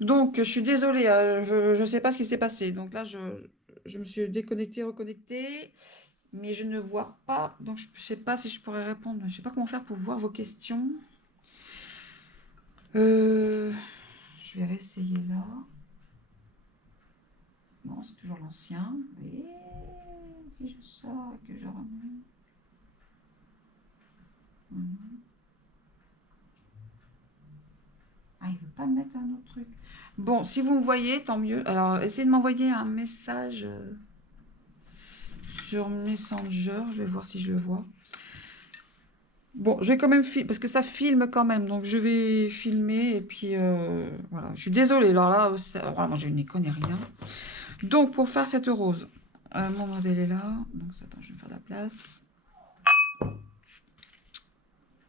Donc, je suis désolée, je ne sais pas ce qui s'est passé. Donc là, je me suis déconnectée, reconnectée, mais je ne vois pas. Donc, je ne sais pas si je pourrais répondre. Je ne sais pas comment faire pour voir vos questions. Euh, je vais réessayer là. Non, c'est toujours l'ancien. Et si je sors et que je remets. Ah, il veut pas mettre un autre truc. Bon, si vous me voyez, tant mieux. Alors, essayez de m'envoyer un message sur Messenger. Je vais voir si je le vois. Bon, je vais quand même filmer, parce que ça filme quand même, donc je vais filmer, et puis voilà. Je suis désolée, alors là, alors, moi je n'y connais rien. Donc, pour faire cette rose, mon modèle est là, donc attends, je vais me faire de la place.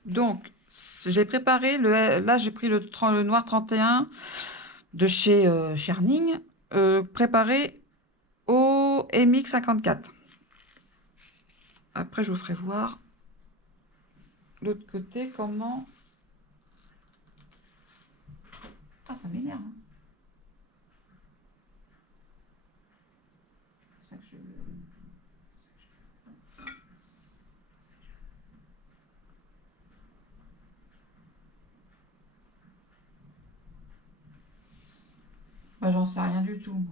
Donc, j'ai préparé, là j'ai pris le noir 31 de chez Cherning, préparé au MX54. Après, je vous ferai voir l'autre côté comment... Ah, ça m'énerve. Hein. C'est ça que je veux. Bah, j'en sais rien du tout.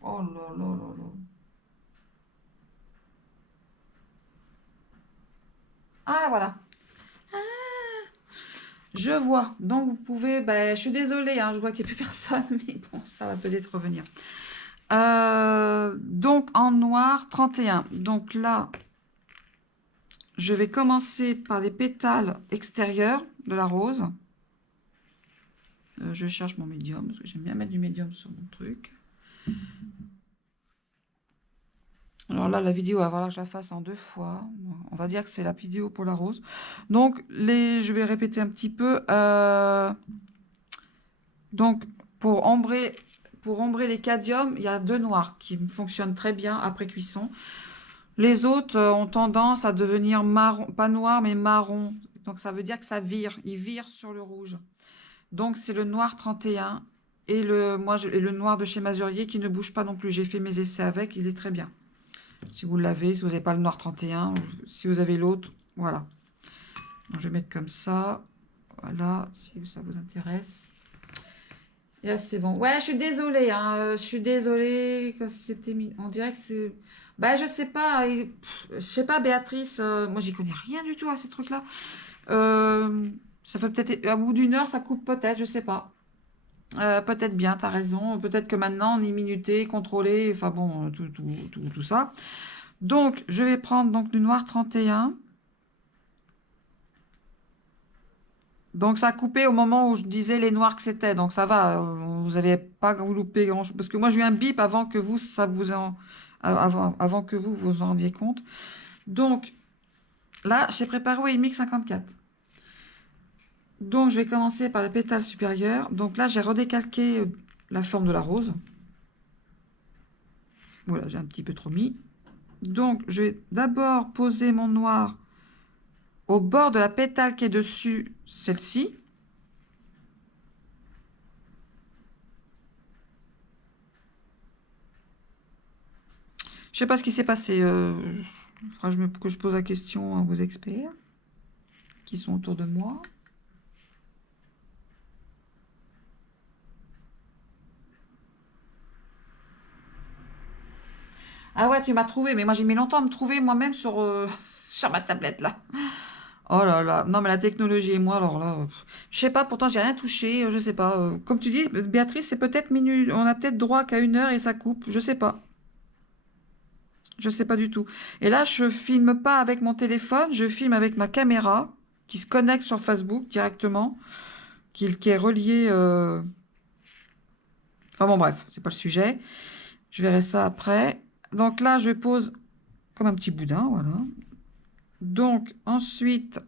Oh là là là là. Ah, voilà. Je vois. Donc, vous pouvez... Bah, je suis désolée, hein, je vois qu'il n'y a plus personne, mais bon, ça va peut-être revenir. Donc, en noir, 31. Donc là, je vais commencer par les pétales extérieurs de la rose. Je cherche mon médium, parce que j'aime bien mettre du médium sur mon truc. Alors là, la vidéo, va falloir que je la fasse en 2 fois. On va dire que c'est la vidéo pour la rose. Donc, je vais répéter un petit peu. Donc, pour ombrer les cadmiums, il y a 2 noirs qui fonctionnent très bien après cuisson. Les autres ont tendance à devenir marron, pas noir, mais marron. Donc, ça veut dire que ça vire. Il vire sur le rouge. Donc, c'est le noir 31 et le noir de chez Mazurier qui ne bouge pas non plus. J'ai fait mes essais avec, il est très bien. Si vous l'avez, si vous n'avez pas le noir 31, si vous avez l'autre, voilà. Donc, je vais mettre comme ça. Voilà, si ça vous intéresse. Et là, c'est bon. Ouais, je suis désolée. Hein, je suis désolée que c'était mis. On dirait que c'est. Bah, je sais pas. Je sais pas, Béatrice. Moi, j'y connais rien du tout à ces trucs-là. Ça fait peut-être. À bout d'une heure, ça coupe peut-être, je sais pas. Peut-être bien, t'as raison. Peut-être que maintenant, on est minuté, contrôlé. Enfin bon, tout ça. Donc, je vais prendre donc du noir 31. Donc, ça a coupé au moment où je disais les noirs que c'était. Donc, ça va. Vous n'avez pas loupé grand-chose. Parce que moi, j'ai eu un bip avant que vous, avant que vous vous en rendiez compte. Donc, là, j'ai préparé au MX 54. Donc, je vais commencer par les pétales supérieurs. Donc là, j'ai redécalqué la forme de la rose. Voilà, j'ai un petit peu trop mis. Donc, je vais d'abord poser mon noir au bord de la pétale qui est dessus, celle-ci. Je sais pas ce qui s'est passé. Que je pose la question à vos experts qui sont autour de moi. Ah ouais, tu m'as trouvé, mais moi j'ai mis longtemps à me trouver moi-même sur, sur ma tablette là. Oh là là, non mais la technologie et moi, alors là, je sais pas, pourtant j'ai rien touché, je sais pas. Comme tu dis, Béatrice, c'est peut-être minute, on a peut-être droit qu'à 1 heure et ça coupe, je sais pas. Je sais pas du tout. Et là, je filme pas avec mon téléphone, je filme avec ma caméra qui se connecte sur Facebook directement, qui est reliée. Enfin bon, bref, c'est pas le sujet. Je verrai ça après. Donc là, je pose comme un petit boudin, voilà. Donc ensuite,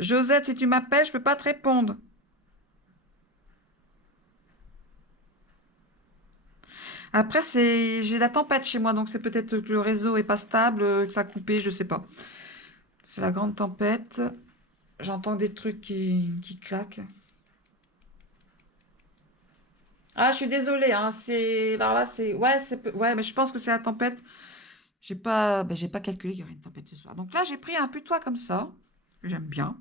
Josette, si tu m'appelles, je peux pas te répondre. Après, j'ai la tempête chez moi, donc c'est peut-être que le réseau est pas stable, que ça a coupé, je sais pas. C'est la grande tempête. J'entends des trucs qui claquent. Ah, je suis désolée, hein, c'est... Alors là, c'est... Ouais, ouais, mais je pense que c'est la tempête. J'ai pas calculé qu'il y aurait une tempête ce soir. Donc là, j'ai pris un putois comme ça, que j'aime bien.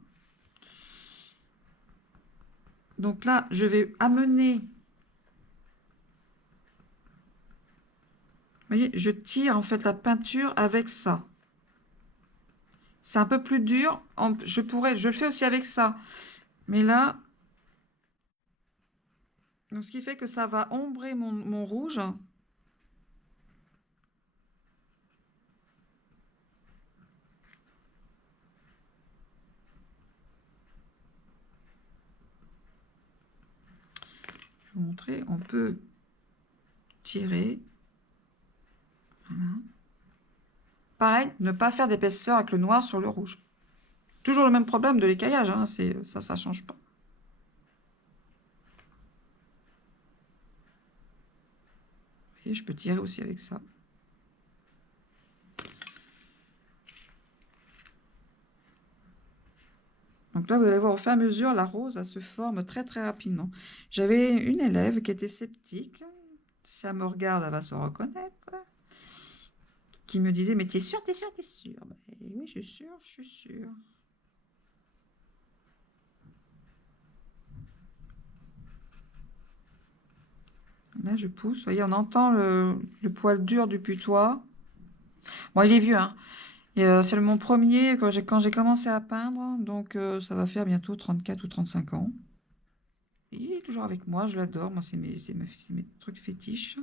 Donc là, je vais amener... Vous voyez, je tire en fait la peinture avec ça. C'est un peu plus dur. Je le fais aussi avec ça. Mais là, donc ce qui fait que ça va ombrer mon rouge. Je vais vous montrer, on peut tirer. Voilà. Pareil, ne pas faire d'épaisseur avec le noir sur le rouge. Toujours le même problème de l'écaillage, hein, ça change pas. Vous voyez, je peux tirer aussi avec ça. Donc là, vous allez voir au fur et à mesure, la rose, elle se forme très très rapidement. J'avais une élève qui était sceptique. Si elle me regarde, elle va se reconnaître. Qui me disait, mais t'es sûr, t'es sûr, t'es sûr? Ben, oui, je suis sûre, je suis sûre. Là, je pousse. Vous voyez, on entend le poil dur du putois. Bon, il est vieux, hein. C'est mon premier quand j'ai commencé à peindre. Donc, ça va faire bientôt 34 ou 35 ans. Il est toujours avec moi, je l'adore. Moi, c'est mes trucs fétiches.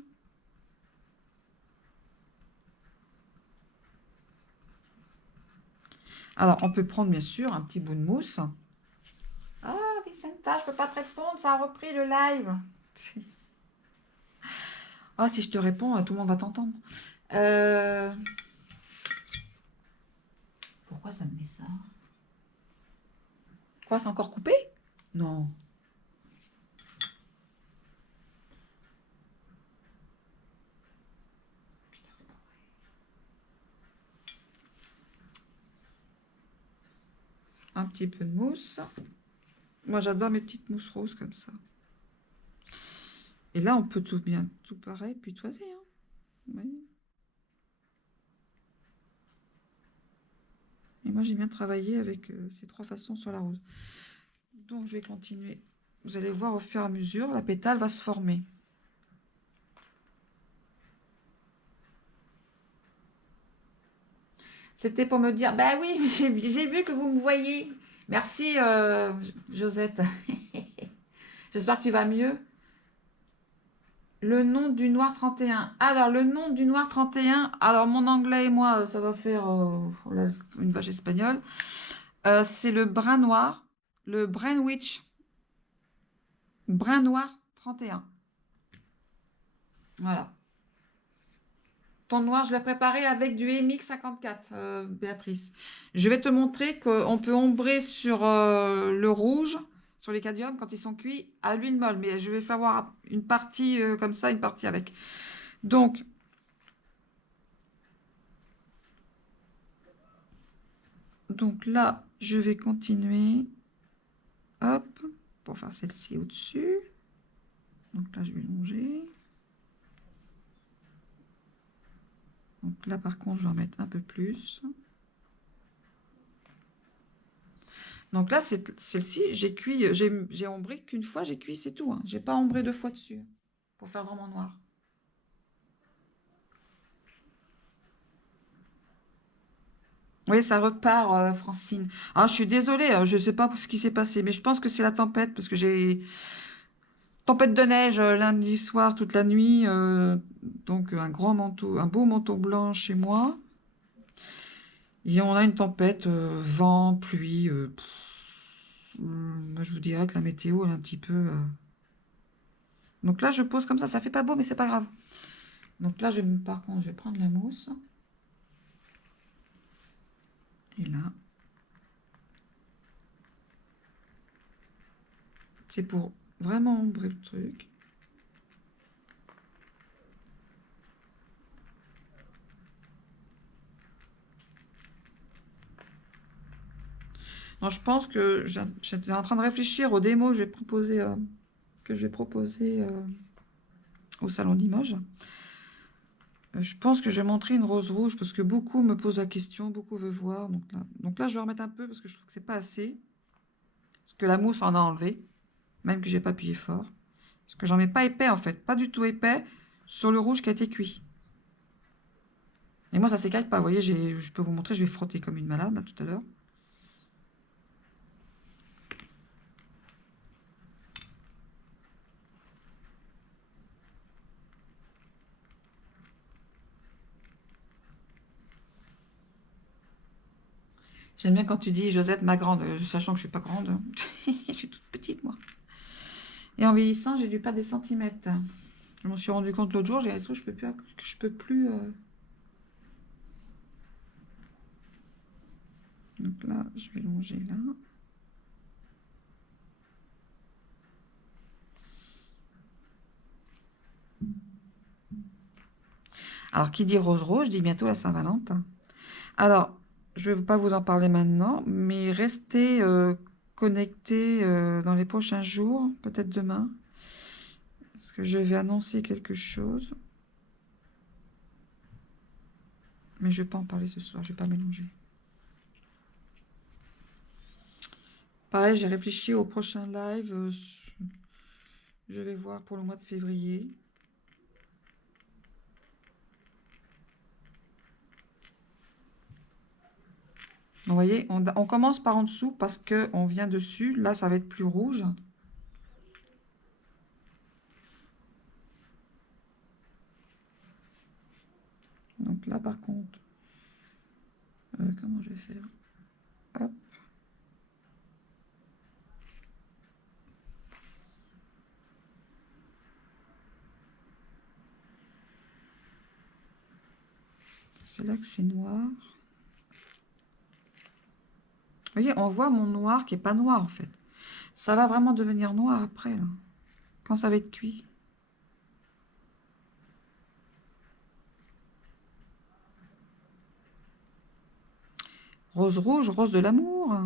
Alors, on peut prendre, bien sûr, un petit bout de mousse. Ah, Vicenta, je peux pas te répondre, ça a repris le live. Ah, si je te réponds, tout le monde va t'entendre. Pourquoi ça me met ça? Quoi, c'est encore coupé? Non. Un petit peu de mousse. Moi, j'adore mes petites mousses roses comme ça. Et là, on peut tout pareil, putoiser. Hein. Vous voyez. Et moi, j'ai bien travaillé avec ces trois façons sur la rose. Donc, je vais continuer. Vous allez voir au fur et à mesure, la pétale va se former. C'était pour me dire, bah oui, mais j'ai vu que vous me voyez. Merci, Josette. J'espère que tu vas mieux. Le nom du noir 31. Alors, le nom du noir 31. Alors, mon anglais et moi, ça va faire une vache espagnole. C'est le brun noir. Le Brandwich. Brun noir 31. Voilà. Ton noir, je l'ai préparé avec du MX 54, Béatrice. Je vais te montrer qu'on peut ombrer sur le rouge, sur les cadmiums, quand ils sont cuits, à l'huile molle. Mais je vais faire voir une partie comme ça, une partie avec. Donc là, je vais continuer. Hop, pour faire celle-ci au-dessus. Donc là, je vais longer. Donc là, par contre, je vais en mettre un peu plus. Donc là, celle-ci, j'ai ombré qu'une fois, j'ai cuit, c'est tout. Hein. J'ai pas ombré deux fois dessus pour faire vraiment noir. Oui, ça repart, Francine. Ah, je suis désolée, je sais pas ce qui s'est passé, mais je pense que c'est la tempête parce que j'ai tempête de neige lundi soir toute la nuit, donc un grand manteau, un beau manteau blanc chez moi. Et on a une tempête, vent, pluie. Moi, je vous dirais que la météo elle est un petit peu. Donc là, je pose comme ça fait pas beau, mais c'est pas grave. Donc là, par contre, je vais prendre la mousse. Et là, c'est pour vraiment ombrer le truc. Non, je pense que j'étais en train de réfléchir aux démos que je vais proposer au Salon de Limoges. Je pense que je vais montrer une rose rouge parce que beaucoup me posent la question, beaucoup veulent voir. Donc là, je vais remettre un peu parce que je trouve que c'est pas assez. Parce que la mousse en a enlevé, même que j'ai pas appuyé fort. Parce que j'en mets pas épais en fait, pas du tout épais sur le rouge qui a été cuit. Et moi, ça s'écaille pas. Vous voyez, je peux vous montrer, je vais frotter comme une malade là, tout à l'heure. J'aime bien quand tu dis Josette, ma grande, sachant que je suis pas grande. Hein. Je suis toute petite, moi. Et en vieillissant, j'ai dû perdre des centimètres. Je m'en suis rendu compte l'autre jour, j'ai des trucs que je peux plus. Donc là, je vais longer là. Alors, qui dit rose rouge, dit bientôt la Saint-Valentin. Alors, je ne vais pas vous en parler maintenant, mais restez connectés dans les prochains jours, peut-être demain, parce que je vais annoncer quelque chose. Mais je ne vais pas en parler ce soir, je ne vais pas mélanger. Pareil, j'ai réfléchi au prochain live. Je vais voir pour le mois de février. Vous voyez, on commence par en dessous parce qu'on vient dessus. Là, ça va être plus rouge. Donc là, par contre, comment je vais faire? Hop. C'est là que c'est noir. Vous voyez, on voit mon noir qui n'est pas noir, en fait. Ça va vraiment devenir noir après, là, quand ça va être cuit. Rose rouge, rose de l'amour.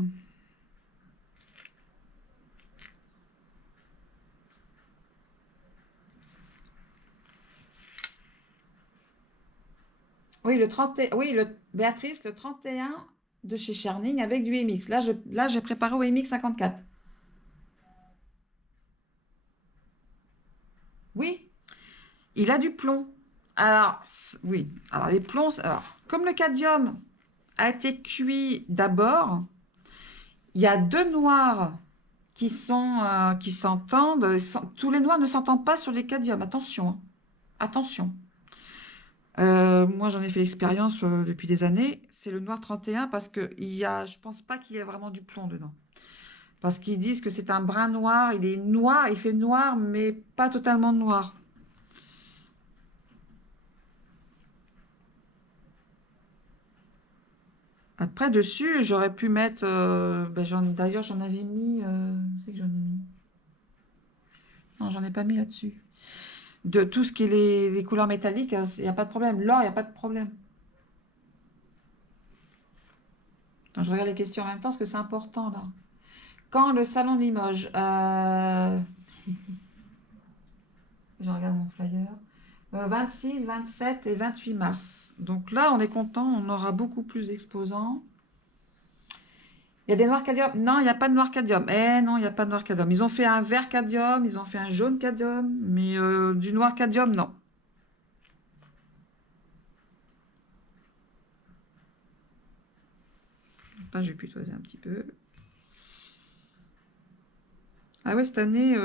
Oui, Béatrice, le 31 de chez Charning avec du MX. Là, j'ai préparé au MX 54. Oui, il a du plomb. Alors, oui. Alors, les plombs, alors, comme le cadmium a été cuit d'abord, il y a deux noirs qui s'entendent. Tous les noirs ne s'entendent pas sur les cadmiums. Attention, hein. Attention. Moi, j'en ai fait l'expérience depuis des années. C'est le noir 31 parce que je pense pas qu'il y ait vraiment du plomb dedans. Parce qu'ils disent que c'est un brun noir. Il est noir, il fait noir, mais pas totalement noir. Après, dessus, j'aurais pu mettre... d'ailleurs, j'en avais mis... où c'est que j'en ai mis? Non, j'en ai pas mis là-dessus. De tout ce qui est les couleurs métalliques, il n'y a pas de problème. L'or, il n'y a pas de problème. Attends, je regarde les questions en même temps parce que c'est important, là. Quand le salon de Limoges Je regarde mon flyer. 26, 27 et 28 mars. Donc là, on est content, on aura beaucoup plus d'exposants. Il y a des noirs cadmium. Non, il n'y a pas de noir cadmium. Eh non, il n'y a pas de noir cadmium. Ils ont fait un vert cadmium, ils ont fait un jaune cadmium, mais du noir cadmium, non. Là, je vais putoiser un petit peu. Ah ouais, cette année,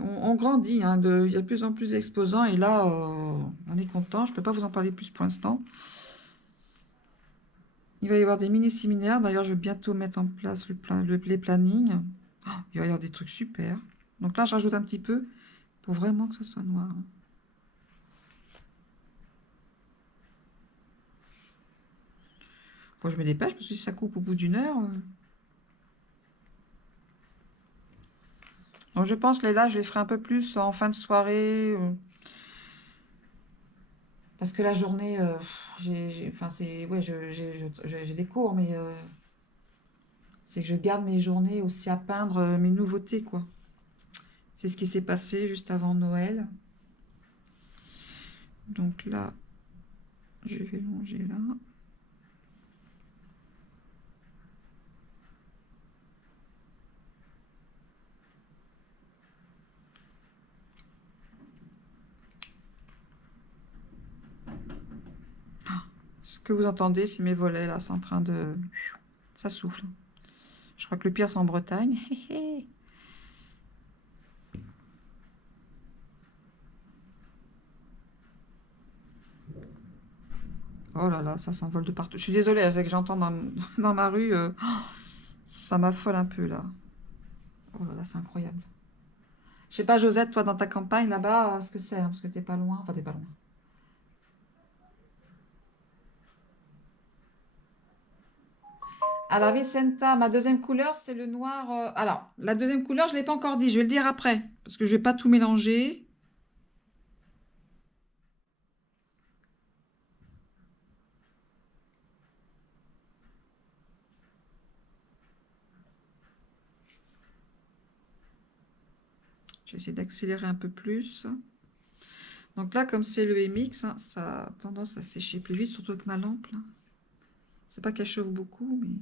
on grandit. Hein, il y a de plus en plus d'exposants et là, on est content. Je ne peux pas vous en parler plus pour l'instant. Il va y avoir des mini-séminaires. D'ailleurs, je vais bientôt mettre en place les plannings. Oh, il va y avoir des trucs super. Donc là, je rajoute un petit peu pour vraiment que ce soit noir. Faut que je me dépêche parce que si ça coupe au bout d'une heure... Donc je pense que là, je les ferai un peu plus en fin de soirée. Parce que la journée, enfin, ouais, j'ai des cours, mais C'est que je garde mes journées aussi à peindre mes nouveautés, quoi. C'est ce qui s'est passé juste avant Noël. Donc là, je vais longer là. Ce que vous entendez, c'est mes volets là, c'est en train de... Ça souffle. Je crois que le pire, c'est en Bretagne. Oh là là, ça s'envole de partout. Je suis désolée, avec que j'entends dans ma rue, ça m'affole un peu là. Oh là là, c'est incroyable. Je sais pas, Josette, toi, dans ta campagne là-bas, ce que c'est, hein, parce que t'es pas loin. Enfin, t'es pas loin. Alors, Vicenta, ma deuxième couleur, c'est le noir. Alors, la deuxième couleur, je ne l'ai pas encore dit. Je vais le dire après. Parce que je ne vais pas tout mélanger. Je vais essayer d'accélérer un peu plus. Donc là, comme c'est le MX, hein, ça a tendance à sécher plus vite, surtout avec ma lampe. C'est pas qu'elle chauffe beaucoup, mais...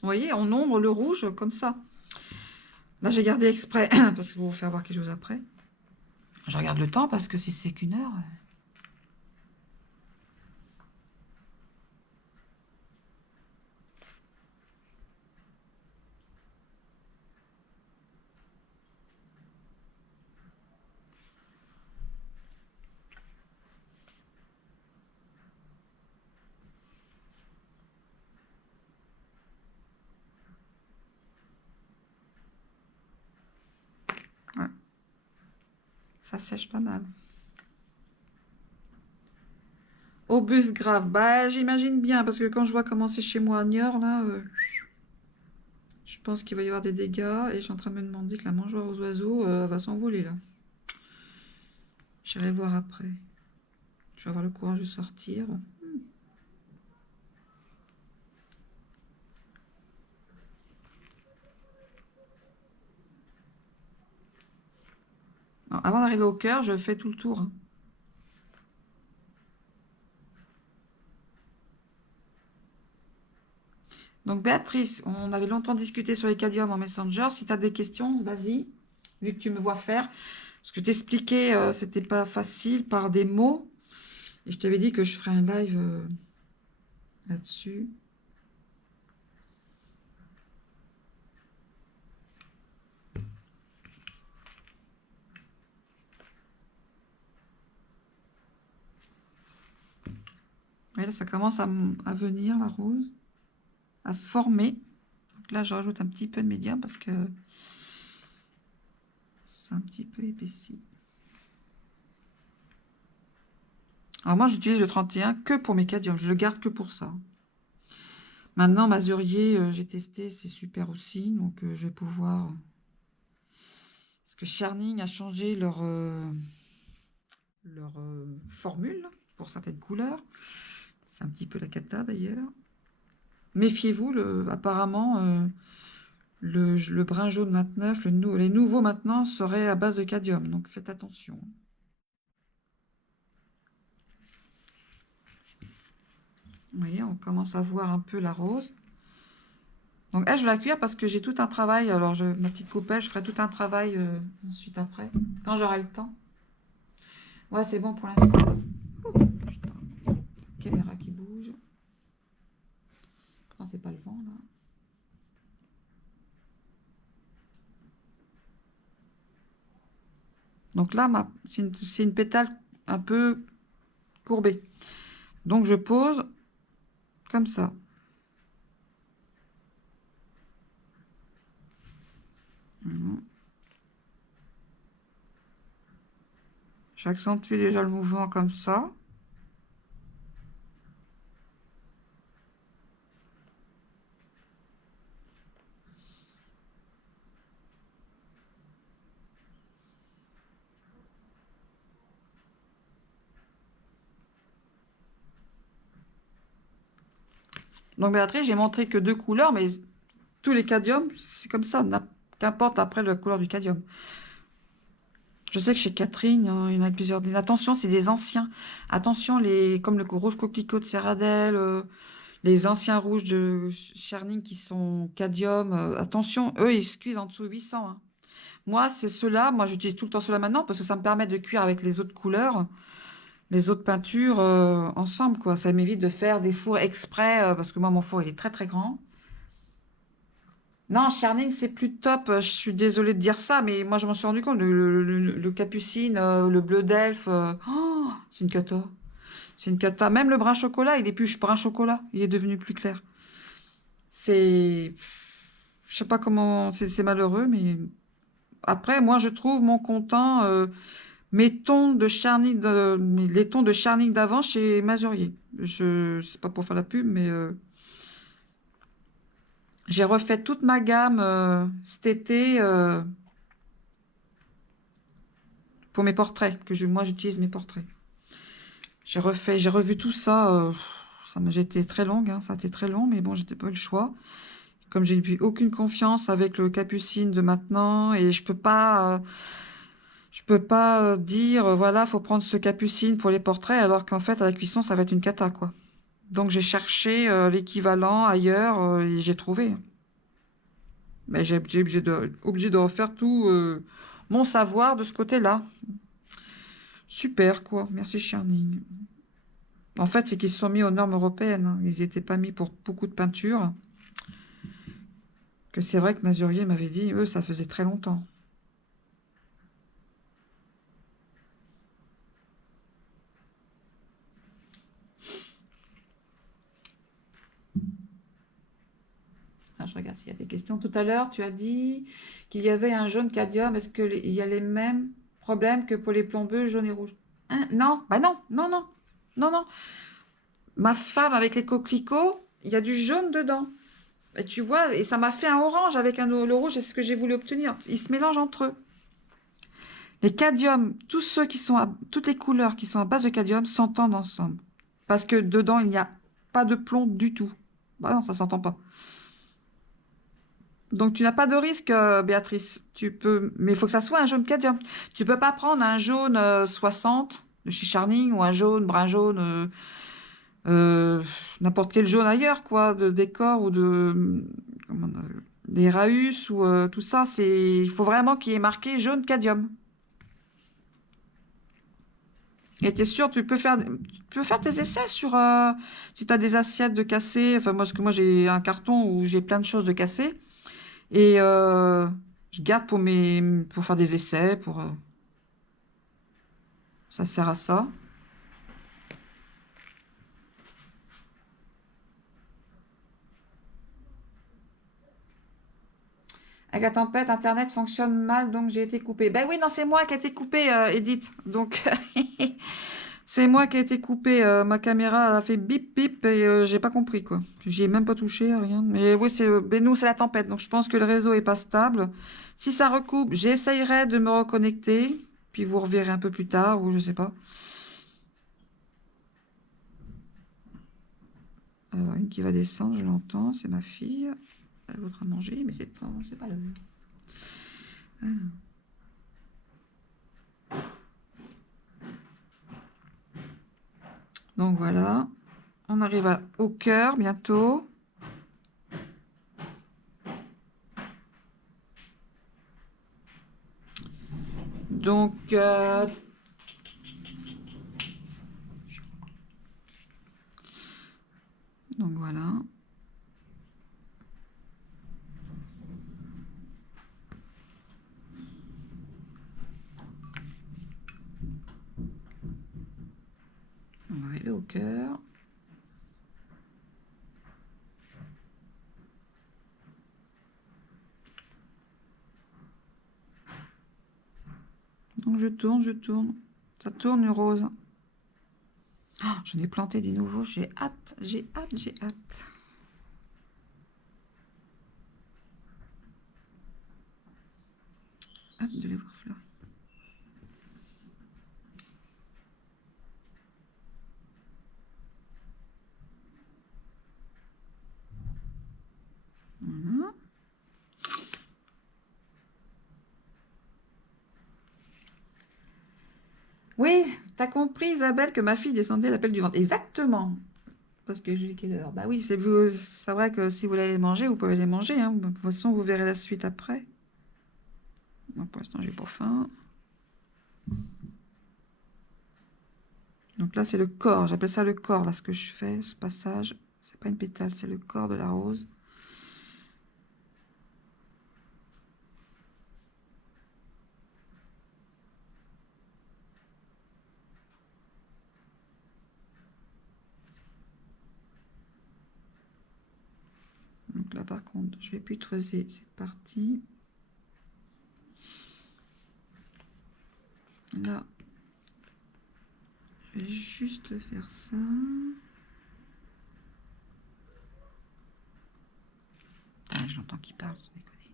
Vous voyez, on ombre le rouge comme ça. Là, j'ai gardé exprès, parce que pour vous faire voir quelque chose après. Je regarde le temps, parce que si c'est qu'une heure... Ouais. Ça sèche pas mal. Au buff grave, bah j'imagine bien, parce que quand je vois comment c'est chez moi à Niort, là, je pense qu'il va y avoir des dégâts, et je suis en train de me demander que la mangeoire aux oiseaux va s'envoler là. J'irai voir après. Je vais avoir le courage de sortir. Non, avant d'arriver au cœur, je fais tout le tour, hein. Donc Béatrice, on avait longtemps discuté sur les cadmiums en Messenger. Si tu as des questions, vas-y, vu que tu me vois faire. Parce que t'expliquer, c'était pas facile par des mots. Et je t'avais dit que je ferais un live là-dessus. Ouais, là, ça commence à venir, la rose, à se former. Donc là, je rajoute un petit peu de médium parce que c'est un petit peu épaissi. Alors moi, j'utilise le 31 que pour mes cadmiums. Je le garde que pour ça. Maintenant, Mazurier, j'ai testé, c'est super aussi. Donc, je vais pouvoir... Parce que Shining a changé leur formule pour certaines couleurs. C'est un petit peu la cata d'ailleurs. Méfiez-vous, apparemment, le brun jaune 29, les nouveaux maintenant seraient à base de cadmium. Donc, faites attention. Vous voyez, on commence à voir un peu la rose. Donc, elle, je vais la cuire parce que j'ai tout un travail. Alors, ma petite coupelle, je ferai tout un travail ensuite après, quand j'aurai le temps. Ouais, c'est bon pour l'instant. Oh, putain. Caméra qui bouge. Pourtant, c'est pas le vent, là. Donc là, c'est une pétale un peu courbée. Donc, je pose comme ça. J'accentue déjà le mouvement comme ça. Donc Béatrice, j'ai montré que 2 couleurs, mais tous les cadmiums, c'est comme ça, qu'importe après la couleur du cadmium. Je sais que chez Catherine, il y en a plusieurs. Attention, c'est des anciens. Attention, comme le rouge coquelicot de Serradel, les anciens rouges de Cherning qui sont cadmium. Attention, eux, ils se cuisent en dessous de 800. Hein. Moi, c'est ceux-là. Moi, j'utilise tout le temps ceux-là maintenant parce que ça me permet de cuire avec les autres couleurs, les autres peintures ensemble, quoi. Ça m'évite de faire des fours exprès parce que moi, mon four, il est très, très grand. Non, Charning, c'est plus top. Je suis désolée de dire ça, mais moi, je m'en suis rendu compte. Le capucine, le bleu d'elfe, oh, c'est une cata. C'est une cata. Même le brun chocolat, il est plus brun chocolat. Il est devenu plus clair. C'est... Je sais pas comment... C'est malheureux, mais... Après, moi, je trouve mon content... mes tons de Charning, les tons de Charning d'avant chez Mazurier. C'est pas pour faire la pub, mais... j'ai refait toute ma gamme cet été pour mes portraits, moi j'utilise mes portraits. J'ai revu tout ça. J'ai été très longue, hein, ça a été très long, mais bon, j'étais pas eu le choix. Comme j'ai plus aucune confiance avec le capucine de maintenant, et je peux pas dire, voilà, faut prendre ce capucine pour les portraits, alors qu'en fait, à la cuisson, ça va être une cata, quoi. Donc j'ai cherché l'équivalent ailleurs et j'ai trouvé. Mais j'ai obligé de refaire tout mon savoir de ce côté-là. Super, quoi. Merci, Charning. En fait, c'est qu'ils se sont mis aux normes européennes. Hein. Ils n'étaient pas mis pour beaucoup de peinture. Que c'est vrai que Mazurier m'avait dit, eux, ça faisait très longtemps. Ah, je regarde s'il y a des questions. Tout à l'heure, tu as dit qu'il y avait un jaune cadmium. Est-ce qu'il y a les mêmes problèmes que pour les plombeux jaune et rouge? Hein? Non, bah non, non, non, non, non. Ma femme avec les coquelicots, il y a du jaune dedans. Et tu vois, et ça m'a fait un orange avec le rouge, c'est ce que j'ai voulu obtenir. Ils se mélangent entre eux. Les cadmiums, toutes les couleurs qui sont à base de cadmium s'entendent ensemble. Parce que dedans, il n'y a pas de plomb du tout. Bah non, ça s'entend pas. Donc tu n'as pas de risque, Béatrice. Mais il faut que ça soit un jaune cadmium. Tu peux pas prendre un jaune 60 de chez Charning ou un jaune, brun jaune, n'importe quel jaune ailleurs, quoi, de décor ou des Raus ou tout ça. Il faut vraiment qu'il y ait marqué jaune cadmium. Et t'es sûr, tu peux faire tes essais sur si tu as des assiettes de cassées. Enfin, moi, parce que moi, j'ai un carton où j'ai plein de choses de cassées. Et je garde pour faire des essais. Ça sert à ça. Avec la tempête, Internet fonctionne mal, donc j'ai été coupée. Ben oui, non, c'est moi qui ai été coupée, Edith. Donc, c'est moi qui ai été coupée. Ma caméra elle a fait bip bip et j'ai pas compris, quoi. J'y ai même pas touché, rien. Mais oui, ben nous, c'est la tempête. Donc, je pense que le réseau est pas stable. Si ça recoupe, j'essayerai de me reconnecter. Puis vous reverrez un peu plus tard, ou je sais pas. Alors, une qui va descendre, je l'entends, c'est ma fille. Elle voudra manger, mais c'est pas l'heure. Donc voilà, on arrive au cœur bientôt. Donc, voilà. On va arriver au cœur. Donc je tourne, je tourne. Ça tourne une rose. Oh, j'en ai planté des nouveaux. J'ai hâte, j'ai hâte, j'ai hâte. Hâte de les voir fleurir. Oui, t'as compris, Isabelle, que ma fille descendait l'appel du ventre. Exactement. Parce que j'ai quelle heure? Bah oui, c'est vrai que si vous voulez les manger, vous pouvez les manger, hein. De toute façon, vous verrez la suite après. Moi, pour l'instant, j'ai pas faim. Donc là, c'est le corps. J'appelle ça le corps, là, ce que je fais, ce passage. C'est pas une pétale, c'est le corps de la rose. Donc là, par contre, je vais plus toiser cette partie. Là, je vais juste faire ça. Ah, je l'entends qui parle, sans déconner.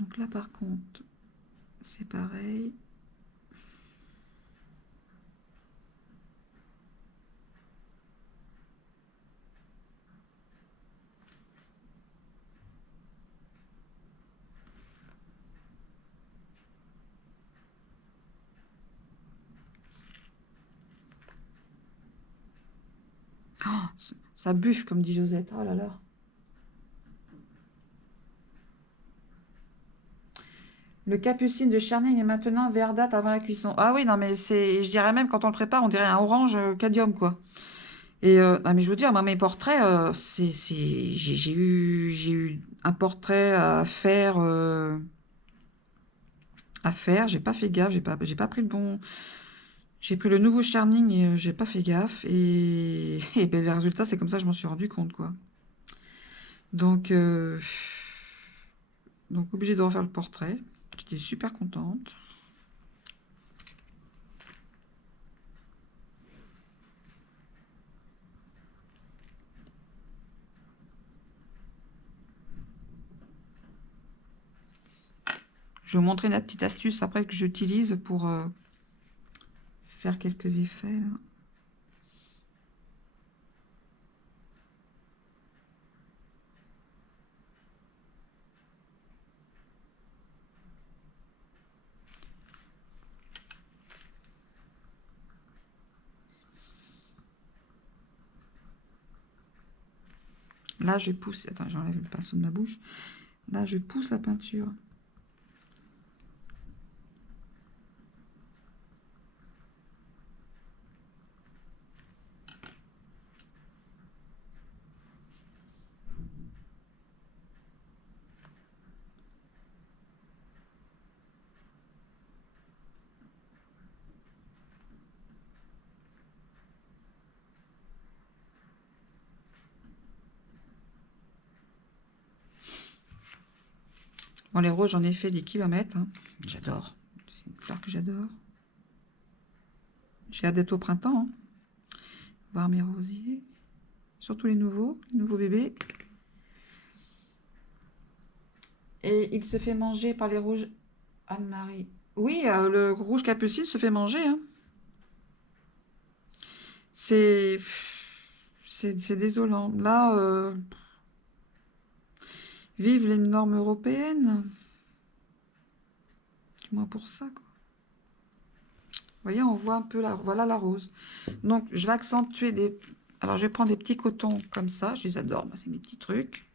Donc là, par contre, c'est pareil. Oh, ça buffe, comme dit Josette. Oh là là. Le capucine de Charning est maintenant verdâtre avant la cuisson. Ah oui, non, mais c'est, je dirais même, quand on le prépare, on dirait un orange cadmium, quoi. Et ah, mais je veux dire, moi, mes portraits, j'ai eu un portrait à faire. J'ai pas fait gaffe, j'ai pas pris le bon. J'ai pris le nouveau Charning et j'ai pas fait gaffe. Et ben, le résultat, c'est comme ça, je m'en suis rendu compte, quoi. Donc, donc obligé de refaire le portrait. J'étais super contente. Je vais vous montrer une petite astuce après que j'utilise pour faire quelques effets. Là. Là, je pousse. Attends, j'enlève le pinceau de ma bouche. Là, je pousse la peinture. Bon, les roses, j'en ai fait des kilomètres. Hein. J'adore. C'est une fleur que j'adore. J'ai hâte d'être au printemps. Hein. Voir mes rosiers. Surtout les nouveaux bébés. Et il se fait manger par les rouges Anne-Marie. Oui, le rouge capucine se fait manger. Hein. C'est désolant. Là, vive les normes européennes. Du moins pour ça, quoi. Vous voyez, on voit un peu voilà la rose. Donc, je vais accentuer des... Alors, je vais prendre des petits cotons comme ça. Je les adore. C'est mes petits trucs.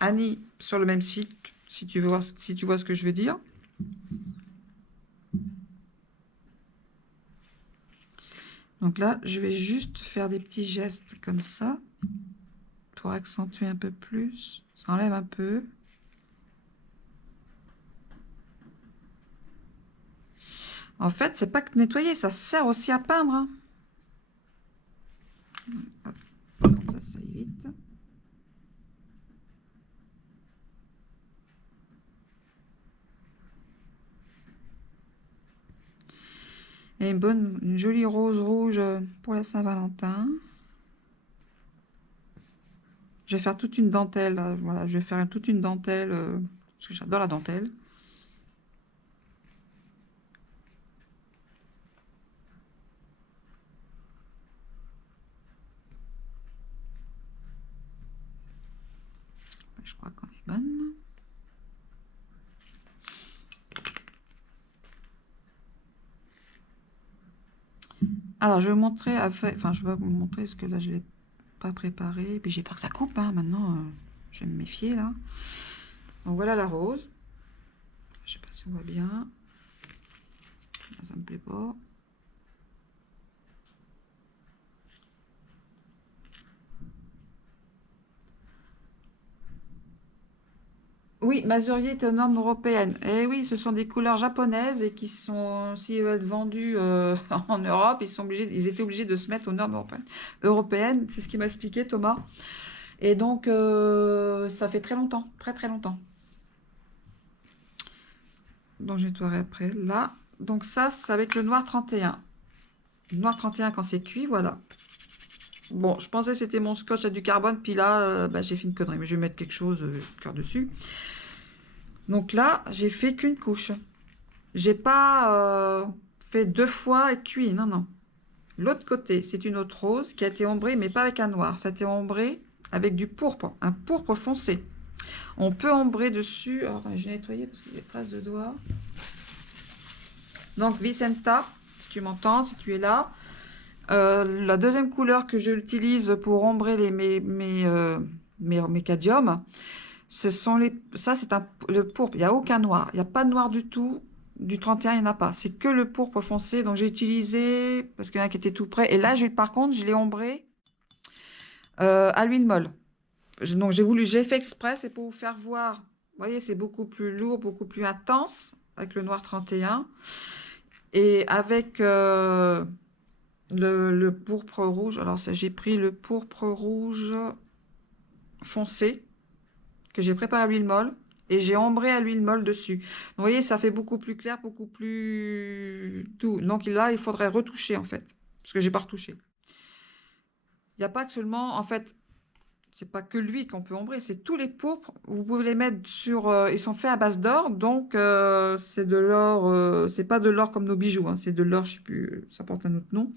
Annie, sur le même site, si tu vois ce que je veux dire. Donc là, je vais juste faire des petits gestes comme ça pour accentuer un peu plus. Ça enlève un peu. En fait, c'est pas que nettoyer, ça sert aussi à peindre. Hein. Hop, ça évite. Et une jolie rose rouge pour la Saint-Valentin. Je vais faire toute une dentelle. Voilà, je vais faire toute une dentelle parce que j'adore la dentelle. Je crois qu'on est bonne. Alors, je vais vous montrer, enfin, je vais vous montrer parce que là, je ne l'ai pas préparé. Et puis, j'ai peur que ça coupe, hein. Maintenant, je vais me méfier, là. Donc, voilà la rose. Je sais pas si on voit bien. Là, ça me plaît pas. Oui, Mazurier est aux normes européennes. Et oui, ce sont des couleurs japonaises et qui sont, s'ils veulent être vendus en Europe, ils étaient obligés de se mettre aux normes européennes. C'est ce qu'il m'a expliqué, Thomas. Et donc, ça fait très longtemps, très très longtemps. Donc, je nettoierai après. Là, donc ça, c'est avec le noir 31. Le noir 31 quand c'est cuit, voilà. Bon, je pensais que c'était mon scotch à du carbone, puis là, bah, j'ai fait une connerie. Mais je vais mettre quelque chose cœur dessus. Donc là, j'ai fait qu'une couche. J'ai pas fait 2 fois et cuit, non, non. L'autre côté, c'est une autre rose qui a été ombrée, mais pas avec un noir. Ça a été ombré avec du pourpre, un pourpre foncé. On peut ombrer dessus. Alors, attendez, je vais nettoyer parce qu'il y a des traces de doigts. Donc, Vicenta, si tu m'entends, si tu es là. La deuxième couleur que j'utilise pour ombrer mes cadiums, ce sont ça, c'est le pourpre. Il n'y a aucun noir. Il n'y a pas de noir du tout. Du 31, il n'y en a pas. C'est que le pourpre foncé. Donc, j'ai utilisé, parce qu'il y en a qui étaient tout près. Et là, par contre, je l'ai ombré à l'huile molle. Donc, j'ai fait exprès, c'est pour vous faire voir. Vous voyez, c'est beaucoup plus lourd, beaucoup plus intense avec le noir 31. Et avec le pourpre rouge. Alors, j'ai pris le pourpre rouge foncé que j'ai préparé à l'huile molle. Et j'ai ombré à l'huile molle dessus. Donc, vous voyez, ça fait beaucoup plus clair, beaucoup plus doux. Donc là, il faudrait retoucher, en fait. Parce que j'ai pas retouché. Il n'y a pas que seulement, en fait, c'est pas que lui qu'on peut ombrer, c'est tous les pourpres. Vous pouvez les mettre sur... ils sont faits à base d'or, donc c'est de l'or... c'est pas de l'or comme nos bijoux, hein, c'est de l'or, je sais plus, ça porte un autre nom.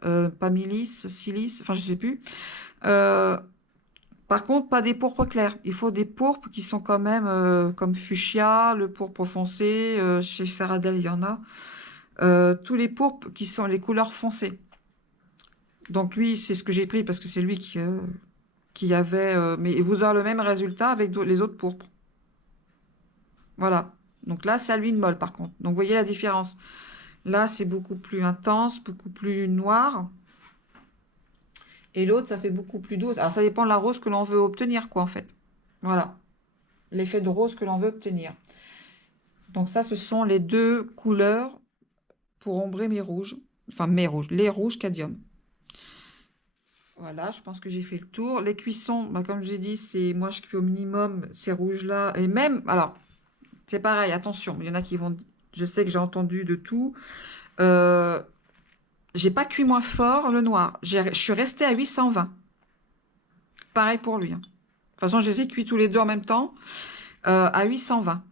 Pas milice, silice, enfin je sais plus. Par contre, pas des pourpres clairs. Il faut des pourpres qui sont quand même comme fuchsia, le pourpre foncé. Chez Saradel, il y en a. Tous les pourpres qui sont les couleurs foncées. Donc lui, c'est ce que j'ai pris parce que c'est lui qui avait... mais vous aurez le même résultat avec les autres pourpres. Voilà. Donc là, c'est à l'huile molle par contre. Donc vous voyez la différence. Là, c'est beaucoup plus intense, beaucoup plus noir. Et l'autre, ça fait beaucoup plus doux. Alors, ça dépend de la rose que l'on veut obtenir, quoi, en fait. Voilà. L'effet de rose que l'on veut obtenir. Donc ça, ce sont les deux couleurs pour ombrer mes rouges. Enfin, mes rouges. Les rouges cadmium. Voilà, je pense que j'ai fait le tour. Les cuissons, bah, comme j'ai dit, moi, je cuis au minimum ces rouges-là. Et même, alors, c'est pareil, attention. Il y en a qui vont... Je sais que j'ai entendu de tout. J'ai pas cuit moins fort le noir. Je suis restée à 820. Pareil pour lui, hein. De toute façon, je les ai cuits tous les deux en même temps. À 820.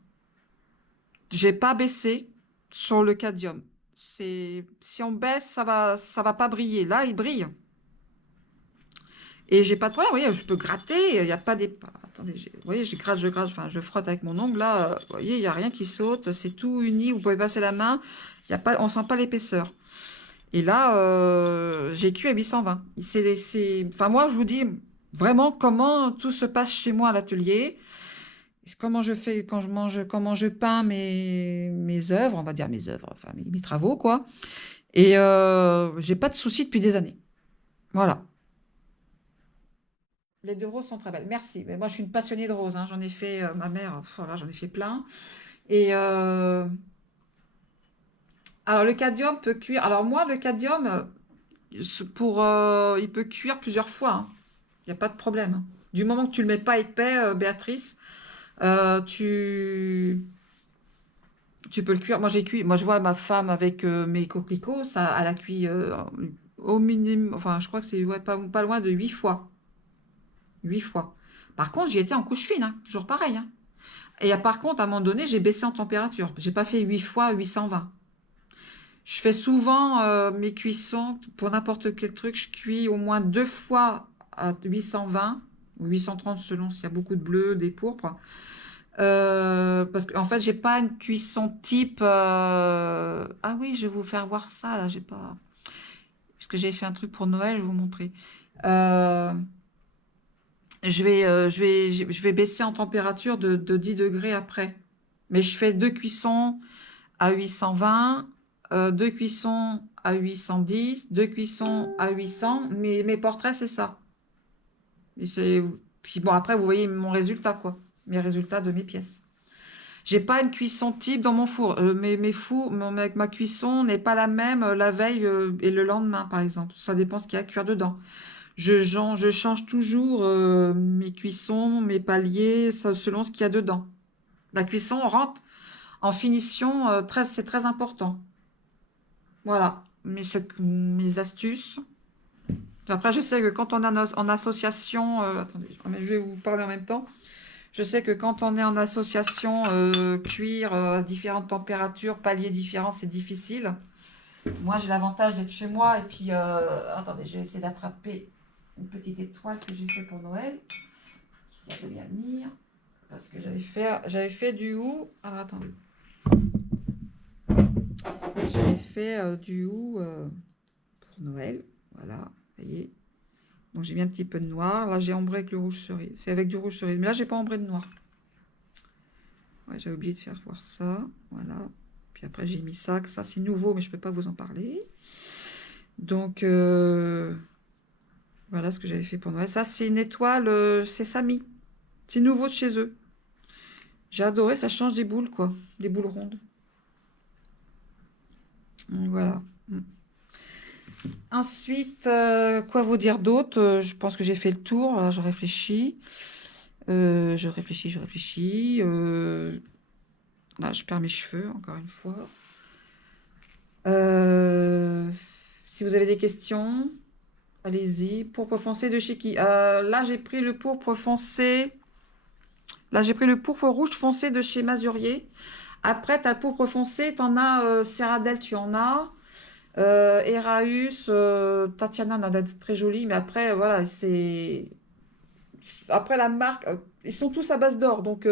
J'ai pas baissé sur le cadmium. Si on baisse, ça va pas briller. Là, il brille. Et j'ai pas de problème. Vous voyez, je peux gratter. Il n'y a pas des... Attendez, vous voyez, je gratte. Enfin, je frotte avec mon ongle. Là, vous voyez, il n'y a rien qui saute. C'est tout uni. Vous pouvez passer la main. On sent pas l'épaisseur. Et là, j'ai cuit à 820. Enfin, moi, je vous dis vraiment comment tout se passe chez moi à l'atelier. Comment je fais quand je mange, comment je peins mes œuvres, on va dire mes œuvres, enfin mes travaux, quoi. Et j'ai pas de soucis depuis des années. Voilà. Les deux roses sont très belles. Merci. Mais moi, je suis une passionnée de roses, hein. J'en ai fait, ma mère, voilà, j'en ai fait plein. Et alors, le cadmium peut cuire. Alors, moi, le cadmium, il peut cuire plusieurs fois, hein. Il n'y a pas de problème, hein. Du moment que tu le mets pas épais, Béatrice, tu peux le cuire. Moi, j'ai cuit. Moi, je vois ma femme avec mes coquelicots, ça, elle a cuit au minimum. Enfin, je crois que c'est ouais, pas loin de 8 fois. 8 fois. Par contre, j'y étais en couche fine, hein, toujours pareil, hein. Et par contre, à un moment donné, j'ai baissé en température. J'ai pas fait 8 fois 820. Je fais souvent mes cuissons pour n'importe quel truc. Je cuis au moins 2 fois à 820 ou 830 selon s'il y a beaucoup de bleu, des pourpres. Parce qu'en fait, j'ai pas une cuisson type. Ah oui, je vais vous faire voir ça. Là, j'ai pas. que j'ai fait un truc pour Noël, je vais vous montrer. Euh, je vais baisser en température de 10 degrés après. Mais je fais 2 cuissons à 820, 2 cuissons à 810, 2 cuissons à 800. Mes portraits, c'est ça. Et puis bon, après, vous voyez mon résultat, quoi. Mes résultats de mes pièces. J'ai pas une cuisson type dans mon four. Ma cuisson n'est pas la même la veille et le lendemain, par exemple. Ça dépend ce qu'il y a à cuire dedans. Je change toujours mes cuissons, mes paliers, selon ce qu'il y a dedans. La cuisson rentre en finition, c'est très important. Voilà, mes astuces. Après, je sais que quand on est en association, attendez, je vais vous parler en même temps. Je sais que quand on est en association, cuire à différentes températures, paliers différents, c'est difficile. Moi, j'ai l'avantage d'être chez moi. Et puis, attendez, je vais essayer d'attraper une petite étoile que j'ai fait pour Noël. Si ça veut bien venir. Parce que j'avais fait du hou. Alors, attendez. J'avais fait du hou pour Noël. Voilà, vous voyez. Donc, j'ai mis un petit peu de noir. Là, j'ai ombré avec le rouge cerise. C'est avec du rouge cerise. Mais là, j'ai pas ombré de noir. Ouais, j'avais oublié de faire voir ça. Voilà. Puis après, j'ai mis ça. Ça, c'est nouveau, mais je peux pas vous en parler. Donc, voilà ce que j'avais fait pour Noël. Ça, c'est une étoile. C'est Samy. C'est nouveau de chez eux. J'ai adoré. Ça change des boules, quoi. Des boules rondes. Donc, voilà. Ensuite, quoi vous dire d'autre? Je pense que j'ai fait le tour. Là, je réfléchis. Je réfléchis. Là, je perds mes cheveux, encore une fois. Si vous avez des questions, allez-y. Pourpre foncé de chez qui? Là, j'ai pris le pourpre foncé. Là, j'ai pris le pourpre rouge foncé de chez Mazurier. Après, tu as le pourpre foncé. Tu en as Serradel, tu en as. Eraeus, Tatiana en a des très jolis. Mais après, voilà, c'est... Après, la marque, ils sont tous à base d'or. Donc,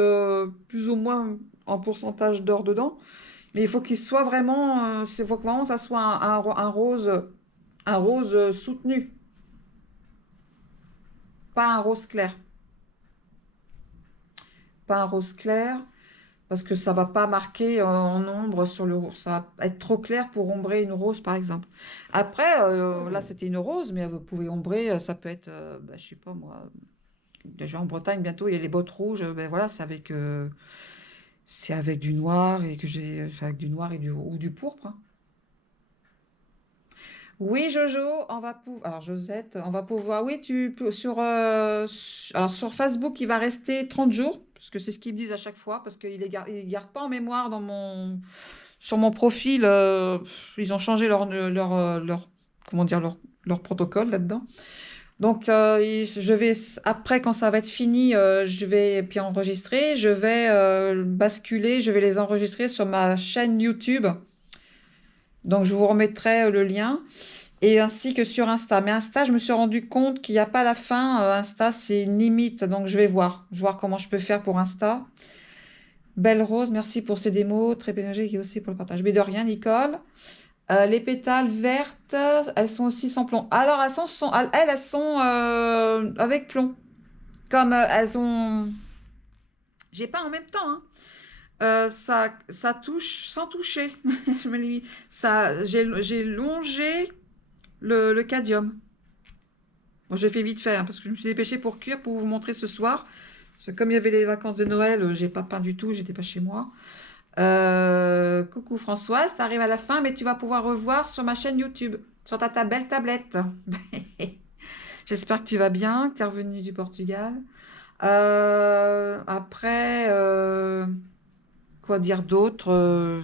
plus ou moins en pourcentage d'or dedans. Mais il faut qu'il soit vraiment... il faut que vraiment ça soit un rose soutenu. Pas un rose clair. Pas un rose clair, parce que ça va pas marquer en ombre sur le rose. Ça va être trop clair pour ombrer une rose, par exemple. Après, là, c'était une rose, mais vous pouvez ombrer, ça peut être, je sais pas moi, déjà en Bretagne, bientôt, il y a les bottes rouges, ben voilà, c'est avec du noir, et que j'ai avec du noir ou du pourpre. Hein. Oui, Jojo, on va pouvoir. Alors, Josette, on va pouvoir. Oui, tu peux. Alors, sur Facebook, il va rester 30 jours, parce que c'est ce qu'ils me disent à chaque fois, parce qu'ils ne gardent pas en mémoire sur mon profil. Ils ont changé comment dire, leur protocole là-dedans. Donc, je vais. Après, quand ça va être fini, je vais puis enregistrer. Je vais basculer, je vais les enregistrer sur ma chaîne YouTube. Donc, je vous remettrai le lien. Et ainsi que sur Insta. Mais Insta, je me suis rendu compte qu'il n'y a pas la fin. Insta, c'est une limite. Donc, je vais voir. Je vais voir comment je peux faire pour Insta. Belle Rose, merci pour ces démos. Très pédagogique et aussi pour le partage. Mais de rien, Nicole. Les pétales vertes, elles sont aussi sans plomb. Alors, elles sont avec plomb. Comme elles ont... J'ai pas en même temps, hein. Ça touche sans toucher. Je me limite. J'ai longé le cadmium. Bon, j'ai fait vite fait, hein, parce que je me suis dépêchée pour cuire, pour vous montrer ce soir. Parce que comme il y avait les vacances de Noël, j'ai pas peint du tout, j'étais pas chez moi. Coucou Françoise, tu arrives à la fin, mais tu vas pouvoir revoir sur ma chaîne YouTube, sur ta belle tablette. J'espère que tu vas bien, que tu es revenu du Portugal. Après, quoi dire d'autre